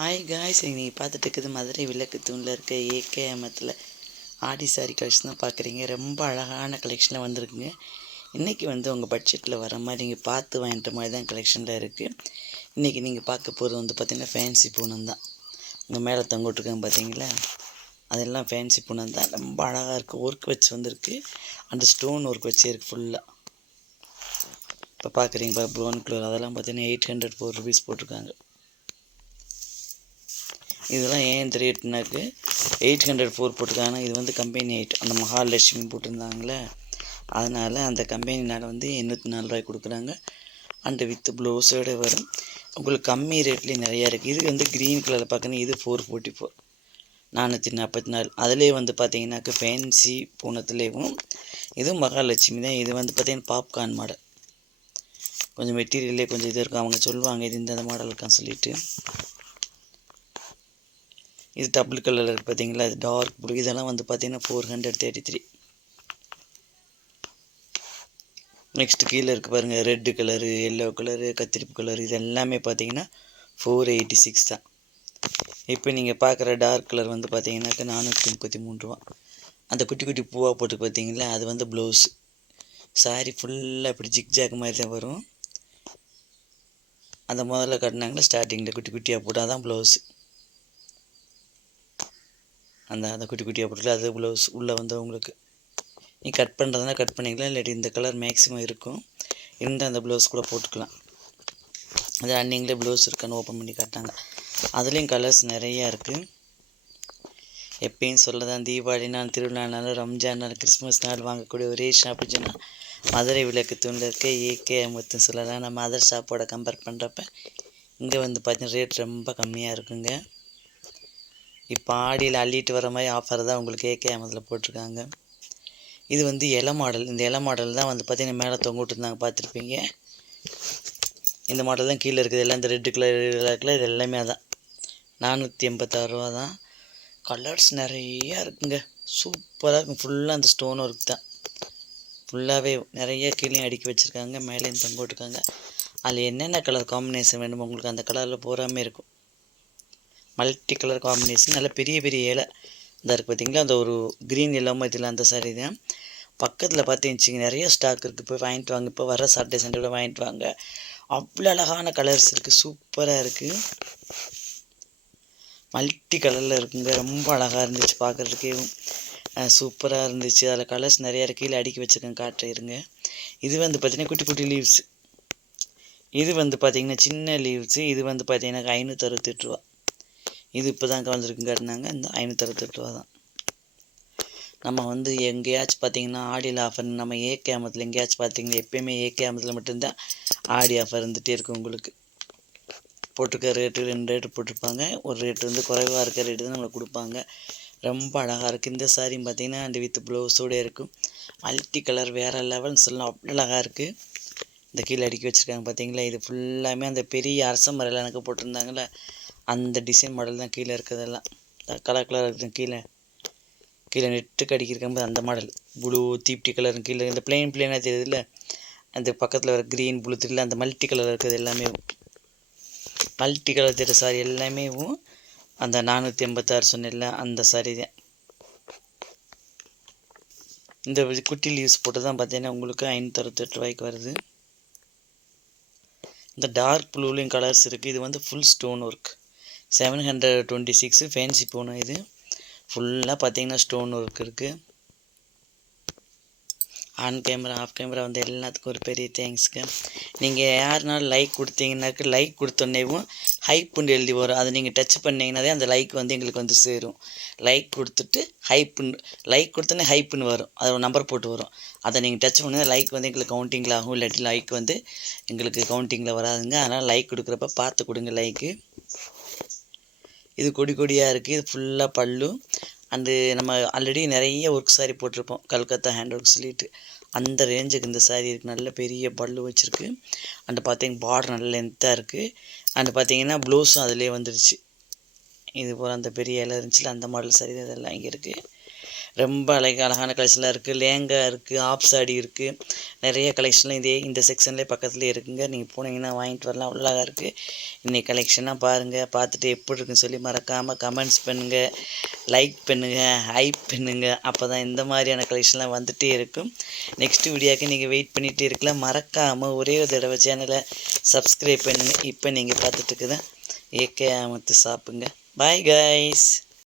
Hi guys நீங்கள் பார்த்துட்டு இருக்குது மதுரை விளக்கு தூணில் இருக்க ஏகேஎமத்தில் ஆடி சாரி கலெக்ஷன் தான் பார்க்குறீங்க. ரொம்ப அழகான கலெக்ஷனில் வந்திருக்குங்க. இன்றைக்கி வந்து உங்கள் பட்ஜெட்டில் வர மாதிரி நீங்கள் பார்த்து வாங்கிட்ட மாதிரி தான் கலெக்ஷனில் இருக்குது இன்றைக்கி நீங்கள் பார்க்க போகிறது வந்து பார்த்திங்கன்னா ஃபேன்சி பூனம் தான். உங்கள் மேலே தொங்கிட்டுருக்காங்க பார்த்தீங்களா அதெல்லாம் ஃபேன்சி பூனம் தான். ரொம்ப அழகாக இருக்குது ஒர்க் வச்சு வந்திருக்கு. அந்த ஸ்டோன் ஒர்க் வச்சே இருக்குது ஃபுல்லாக இப்போ பார்க்குறீங்க ப்ரௌன் கலர் அதெல்லாம் பார்த்தீங்கன்னா எயிட் ஹண்ட்ரட் ஃபோர் ருபீஸ் போட்டிருக்காங்க. இதெல்லாம் ஏன் தெரியுதுனாக்கு எயிட் ஹண்ட்ரட் ஃபோர் போட்டிருக்காங்கன்னா இது வந்து கம்பெனி எயிட் அந்த மகாலட்சுமி போட்டிருந்தாங்களே அதனால் அந்த கம்பெனினால் வந்து எண்ணூற்றி நாலு ரூபாய் கொடுக்குறாங்க. அண்டு வித் ப்ளவுஸோடு வரும். உங்களுக்கு கம்மி ரேட்லேயே நிறையா இருக்குது இது வந்து க்ரீன் கலரில் பார்க்கணும். இது ஃபோர் ஃபோர்ட்டி ஃபோர் நானூற்றி நாற்பத்தி நாலு. அதிலே வந்து பார்த்தீங்கன்னாக்க ஃபேன்சி பூனத்துலேயும் இதுவும் மகாலட்சுமி தான். இது வந்து பார்த்தீங்கன்னா பாப்கார்ன் மாடல் கொஞ்சம் மெட்டீரியல்லே கொஞ்சம் இது இருக்கும். அவங்க சொல்லுவாங்க இது இந்த மாடல் இருக்கான்னு சொல்லிட்டு. இது டபுள் கலரில் இருக்குது பார்த்தீங்களா இது டார்க் ப்ளூ இதெல்லாம் வந்து பார்த்தீங்கன்னா four hundred thirty three next கீழே இருக்குது பாருங்கள் ரெட்டு கலரு எல்லோ கலரு கத்திரிப்பு கலர் இது எல்லாமே பார்த்தீங்கன்னா ஃபோர் எயிட்டி சிக்ஸ் தான். இப்போ நீங்கள் பார்க்குற டார்க் கலர் வந்து பார்த்தீங்கன்னாக்கா நானூற்றி முப்பத்தி மூணு ரூபா. அந்த குட்டி குட்டி பூவாக போட்டு பார்த்தீங்களா அது வந்து ப்ளவுஸ் சாரி ஃபுல்லாக இப்படி ஜிக்ஜாக் மாதிரி தான் வரும். அந்த முதல்ல கட்டினாங்களா ஸ்டார்டிங்கில் குட்டி குட்டியாக போட்டால் தான் ப்ளவுஸு அந்த அந்த குட்டி குட்டியாக போட்டுல அது ப்ளவுஸ் உள்ளே வந்து உங்களுக்கு நீ கட் பண்ணுறதுனா கட் பண்ணிக்கலாம் இல்லாட்டி இந்த கலர் மேக்ஸிமம் இருக்கும். இருந்தால் அந்த ப்ளவுஸ் கூட போட்டுக்கலாம். அது அன்னிங்களே ப்ளவுஸ் இருக்கான்னு ஓப்பன் பண்ணி காட்டாங்க அதுலேயும் கலர்ஸ் நிறையா இருக்குது எப்பயும் சொல்ல தான் தீபாவளி நாள் திருவிழா நாள் ரம்ஜான் நாள் கிறிஸ்மஸ் நாள் வாங்கக்கூடிய ஒரே ஷாப்பு சொன்னால் மதுரை விளக்கு தூணில் இருக்க ஏகே அமுத்துன்னு சொல்லலாம். நம்ம அதர் ஷாப்போட கம்பேர் பண்ணுறப்ப இங்கே வந்து பார்த்தீங்கன்னா ரேட் ரொம்ப கம்மியாக இருக்குங்க. இப்போ ஆடியில் அள்ளிட்டு வர மாதிரி ஆஃபர் தான் உங்களுக்கு ஏகே அமதில் போட்டிருக்காங்க. இது வந்து இலை மாடல் இந்த இலை மாடல் தான் வந்து பார்த்திங்கன்னா மேலே தொங்கிட்டு இருந்தாங்க பார்த்துருப்பீங்க? இந்த மாடல் தான் கீழே இருக்குது. எல்லாம் இந்த ரெட்டு கலர் கலர் இது எல்லாமே அதான். நானூற்றி எண்பத்தாறு ரூபா தான். கலர்ஸ் நிறையா இருக்குங்க. சூப்பராக இருக்கும். ஃபுல்லாக அந்த ஸ்டோன் ஒர்க் தான். ஃபுல்லாகவே நிறைய கீழே அடுக்கி வச்சுருக்காங்க. மேலேயும் தொங்க விட்டுருக்காங்க. அதில் என்னென்ன கலர் காம்பினேஷன் வேணுமோ உங்களுக்கு அந்த கலரில் பூராமே இருக்கும். மல்டி கலர் காம்பினேஷன் நல்ல பெரிய பெரிய இலை இந்த இருக்குது பார்த்திங்களா அந்த ஒரு க்ரீன் இல்லாமல் இதில் அந்த சாரி தான். பக்கத்தில் பார்த்தீங்கன்னு நிறைய ஸ்டாக் இருக்குது போய் வாங்கிட்டு வாங்க. இப்போ வர சாட்டர்டே சண்டேவில் வாங்கிட்டு வாங்க. அவ்வளோ அழகான கலர்ஸ் இருக்குது சூப்பராக இருக்குது மல்டி கலரில் இருக்குங்க. ரொம்ப அழகாக இருந்துச்சு பார்க்குறதுக்கே சூப்பராக இருந்துச்சு. அதில் கலர்ஸ் நிறையா இருக்குது கீழே அடுக்கி வச்சுருக்கேன். காட்டுறேன் இருங்க. இது வந்து பார்த்திங்கன்னா குட்டி குட்டி லீவ்ஸ் இது வந்து பார்த்திங்கன்னா சின்ன லீவ்ஸு இது வந்து பார்த்திங்கன்னா ஐநூற்றி அறுபத்தெட்டு ரூபா. இது இப்போ தான் வந்திருக்குன்னு காட்டினாங்க இந்த ஐநூற்றறுபத்தெட்டு ரூபா தான். நம்ம வந்து எங்கேயாச்சும் பார்த்தீங்கன்னா ஆடியில் ஆஃபர் நம்ம ஏ கேமத்தில் எங்கேயாச்சும் பார்த்தீங்கன்னா எப்பயுமே ஏ கேமத்தில் மட்டும்தான் ஆடி ஆஃபர் இருந்துகிட்டே இருக்கும் உங்களுக்கு. போட்டிருக்க ரேட்டு ரெண்டு ரேட்டு போட்டிருப்பாங்க. ஒரு ரேட்டு வந்து குறைவாக இருக்க ரேட்டு தான் நம்மளுக்கு கொடுப்பாங்க. ரொம்ப அழகாக இருக்குது இந்த சாரியும் பார்த்தீங்கன்னா அந்த வித் ப்ளவுஸோடு இருக்கும். மல்டி கலர் வேறு லெவல்னு சொல்லலாம். அவ்வளோ அழகாக இருக்குது இந்த கீழே அடுக்கி வச்சுருக்காங்க பார்த்தீங்களா? இது ஃபுல்லாமே அந்த பெரிய அரச மரையில் எனக்கு போட்டிருந்தாங்களே அந்த டிசைன் மாடல் தான் கீழே இருக்கிறதெல்லாம். கலர் கலர் இருக்குது கீழே. கீழே நெட்டுக்கு போது அந்த மாடல் ப்ளூ தீப்டி கலர் கீழே. இந்த பிளெயின் பிளெயினாக தெரியுதுல்ல? அந்த பக்கத்தில் வர க்ரீன் ப்ளூ தெரியல அந்த மல்டி கலர் இருக்கிறது எல்லாமே. மல்டி கலர் தெரியல சாரி எல்லாமே அந்த நானூற்றி எண்பத்தாறு சொன்னில்ல அந்த சாரி தான். இந்த குட்டி லீவ்ஸ் போட்டு தான் பார்த்தீங்கன்னா உங்களுக்கு ஐநூற்றி அறுபத்தெட்டு ரூபாய்க்கு வருது. இந்த டார்க் ப்ளூலேயும் கலர்ஸ் இருக்குது இது வந்து full stone work seven hundred twenty six fancy போகணும் இது. ஃபுல்லாக பார்த்தீங்கன்னா ஸ்டோன் ஒர்க் இருக்குது ஆன் கேமரா ஆஃப் கேமரா வந்து எல்லாத்துக்கும் ஒரு பெரிய தேங்க்ஸ்க்கு நீங்கள் யாருனாலும் லைக் கொடுத்தீங்கன்னாக்க லைக் கொடுத்தோன்னேவும் ஹைப்புன்னு எழுதி வரும். அதை நீங்கள் டச் பண்ணிங்கனாதே அந்த லைக் வந்து எங்களுக்கு வந்து சேரும். லைக் கொடுத்துட்டு ஹைப்புன்னு லைக் கொடுத்தோன்னே ஹைப்புன்னு வரும். அது ஒரு நம்பர் போட்டு வரும். அதை நீங்கள் டச் பண்ணி லைக் வந்து எங்களுக்கு கவுண்டிங்கில் ஆகும் இல்லாட்டி லைக் வந்து எங்களுக்கு கவுண்டிங்கில் வராதுங்க. அதனால் லைக் கொடுக்குறப்ப பார்த்து கொடுங்க லைக்கு இது கொடி கொடியாக இருக்குது இது ஃபுல்லாக பல்லு. அண்டு நம்ம ஆல்ரெடி நிறைய ஒர்க் சாரி போட்டிருப்போம். கல்கத்தா ஹேண்ட் ஒர்க் சொல்லிட்டு. அந்த ரேஞ்சுக்கு இந்த சாரீ இருக்குது நல்ல பெரிய பல்லு வச்சுருக்கு. அண்டு பார்த்தீங்க பார்டர் நல்ல லென்த்தாக இருக்குது அண்டு பார்த்தீங்கன்னா ப்ளவுஸும் அதிலே வந்துருச்சு. இது போல் அந்த பெரிய இலை இருந்துச்சுல அந்த மாடல் சாரி அதெல்லாம் இங்கே இருக்குது ரொம்ப அழகு அழகான கலெக்ஷன்லாம் இருக்குது லேங்கா இருக்குது ஆப் சாடி இருக்குது நிறைய கலெக்ஷன்லாம் இதே இந்த செக்ஷன்லேயே பக்கத்துலேயே இருக்குங்க. நீங்கள் போனீங்கன்னா வாங்கிட்டு வரலாம். உள்ளாக இருக்குது இன்றைக்கி கலெக்ஷனாக பாருங்கள் பார்த்துட்டு எப்படி இருக்குன்னு சொல்லி மறக்காமல் கமெண்ட்ஸ் பண்ணுங்கள் லைக் பண்ணுங்கள் ஹைப் பண்ணுங்கள் அப்போ தான் இந்த மாதிரியான கலெக்ஷன்லாம் வந்துகிட்டே இருக்கும். நெக்ஸ்ட் வீடியோக்கு நீங்கள் வெயிட் பண்ணிகிட்டே இருக்கலாம். மறக்காமல் ஒரே ஒரு தடவை சேனலை சப்ஸ்கிரைப் பண்ணுங்கள் இப்போ நீங்கள் பார்த்துட்டு இருக்குதான் ஏகே அமர்த்து சாப்பிடுங்க. Bye guys